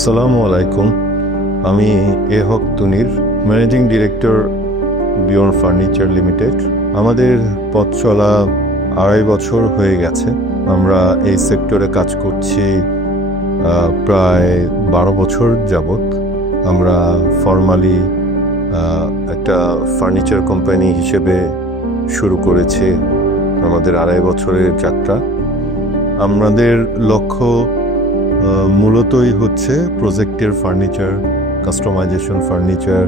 আসসালামু আলাইকুম। আমি A Haque Tunir, managing director Beyond Furniture Limited. আমাদের পথ চলা 2.5 বছর হয়ে গেছে। আমরা এই সেক্টরে কাজ করছি প্রায় 12 বছর যাবৎ। আমরা ফর্মালি একটা ফার্নিচার কোম্পানি হিসেবে শুরু করেছি আমাদের 2.5 বছরের যাত্রা। আমাদের লক্ষ্য মূলতই হচ্ছে প্রজেক্টের ফার্নিচার, কাস্টমাইজেশন ফার্নিচার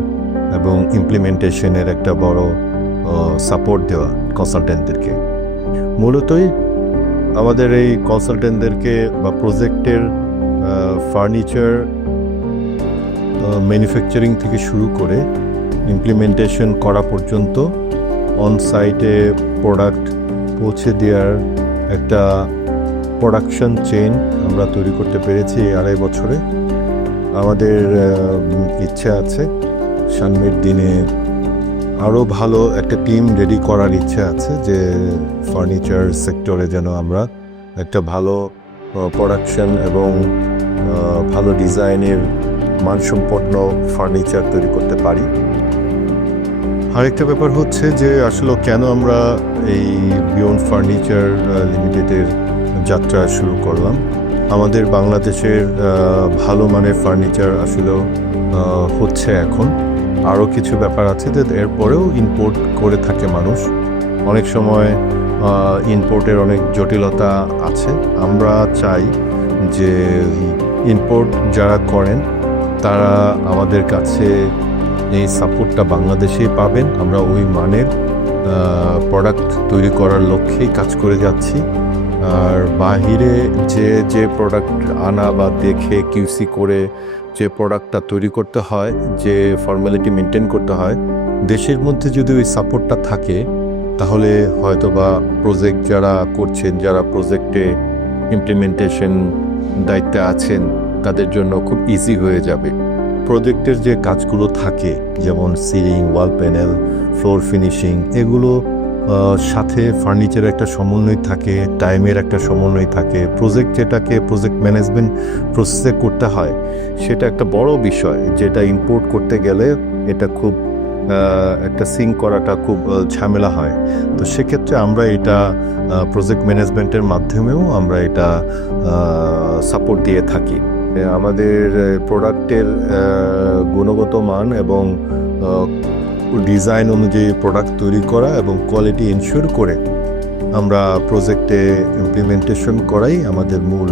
এবং ইমপ্লিমেন্টেশনের একটা বড় সাপোর্ট দেওয়া কনসালটেন্টদেরকে। মূলতই আমাদের এই কনসালটেন্টদেরকে বা প্রজেক্টের ফার্নিচার ম্যানুফ্যাকচারিং থেকে শুরু করে ইমপ্লিমেন্টেশন করা পর্যন্ত অন সাইটে প্রোডাক্ট পৌঁছে দেওয়ার একটা প্রোডাকশন চেইন আমরা তৈরি করতে পেরেছি এই 2.5 বছরে। আমাদের ইচ্ছা আছে সামনের দিনে আরও ভালো একটা টিম রেডি করার ইচ্ছা আছে, যে ফার্নিচার সেক্টরে যেন আমরা একটা ভালো প্রোডাকশন এবং ভালো ডিজাইনের মানসম্পন্ন ফার্নিচার তৈরি করতে পারি। আরেকটা ব্যাপার হচ্ছে যে আসলে কেন আমরা এই বিয়ন্ড ফার্নিচার লিমিটেডের যাত্রা শুরু করলাম। আমাদের বাংলাদেশের ভালো মানের ফার্নিচার আসলে হচ্ছে এখন। আরও কিছু ব্যাপার আছে যে এরপরেও ইম্পোর্ট করে থাকে মানুষ। অনেক সময় ইম্পোর্টের অনেক জটিলতা আছে। আমরা চাই যে ইম্পোর্ট যারা করেন তারা আমাদের কাছে এই সাপোর্টটা বাংলাদেশেই পাবেন। আমরা ওই মানের প্রোডাক্ট তৈরি করার লক্ষ্যেই কাজ করে যাচ্ছি। আর বাহিরে যে প্রোডাক্ট আনা বা দেখে কিউসি করে যে প্রোডাক্টটা তৈরি করতে হয়, যে ফর্মালিটি মেনটেন করতে হয়, দেশের মধ্যে যদি ওই সাপোর্টটা থাকে তাহলে হয়তো বা প্রজেক্ট যারা করছেন, যারা প্রজেক্টে ইমপ্লিমেন্টেশন দায়িত্বে আছেন, তাদের জন্য খুব ইজি হয়ে যাবে। প্রজেক্টের যে কাজগুলো থাকে যেমন সিলিং, ওয়াল প্যানেল, ফ্লোর ফিনিশিং, এগুলো সাথে ফার্নিচারের একটা সমন্বয় থাকে, টাইমের একটা সমন্বয় থাকে। যেটাকে প্রজেক্ট ম্যানেজমেন্ট প্রসেসে করতে হয় সেটা একটা বড় বিষয়, যেটা ইম্পোর্ট করতে গেলে এটা খুব একটা সিঙ্ক করাটা খুব ঝামেলা হয়। তো সেক্ষেত্রে আমরা এটা প্রজেক্ট ম্যানেজমেন্টের মাধ্যমেও আমরা এটা সাপোর্ট দিয়ে থাকি। আমাদের প্রোডাক্টের গুণগত মান এবং ডিজাইন অনুযায়ী প্রোডাক্ট তৈরি করা এবং কোয়ালিটি এনশিওর করে আমরা প্রজেক্টে ইমপ্লিমেন্টেশন করাই আমাদের মূল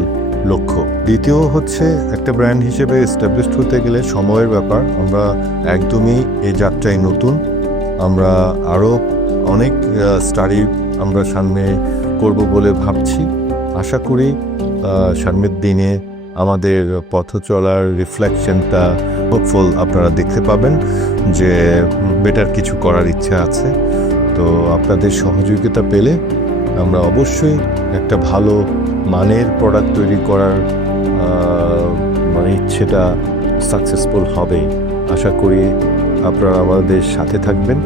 লক্ষ্য। দ্বিতীয় হচ্ছে একটা ব্র্যান্ড হিসেবে এস্টাবলিশড হতে গেলে সময়ের ব্যাপার। আমরা একদমই এই যাত্রায় নতুন। আমরা আরও অনেক স্টাডি আমরা সামনে করব বলে ভাবছি। আশা করি সামনের দিনে আমাদের পথ চলার রিফ্লেকশনটা হোপফুল আপনারা দেখতে পাবেন, যে বেটার কিছু করার ইচ্ছা আছে। তো আপনাদের সহযোগিতা পেলে আমরা অবশ্যই একটা ভালো মানের প্রোডাক্ট তৈরি করার ইচ্ছেটা সাকসেসফুল হবে। আশা করি আপনারা আমাদের সাথে থাকবেন।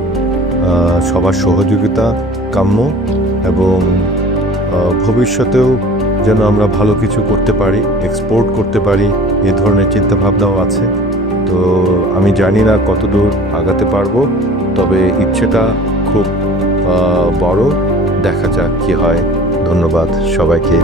সবার সহযোগিতা কাম্য এবং ভবিষ্যতেও যেন আমরা ভালো কিছু করতে পারি, এক্সপোর্ট করতে পারি, এ ধরনের চিন্তাভাবনাও আছে। তো আমি জানি না কতদূর আগাতে পারবো, তবে ইচ্ছেটা খুব বড়। দেখা যাক কি হয়। ধন্যবাদ সবাইকে।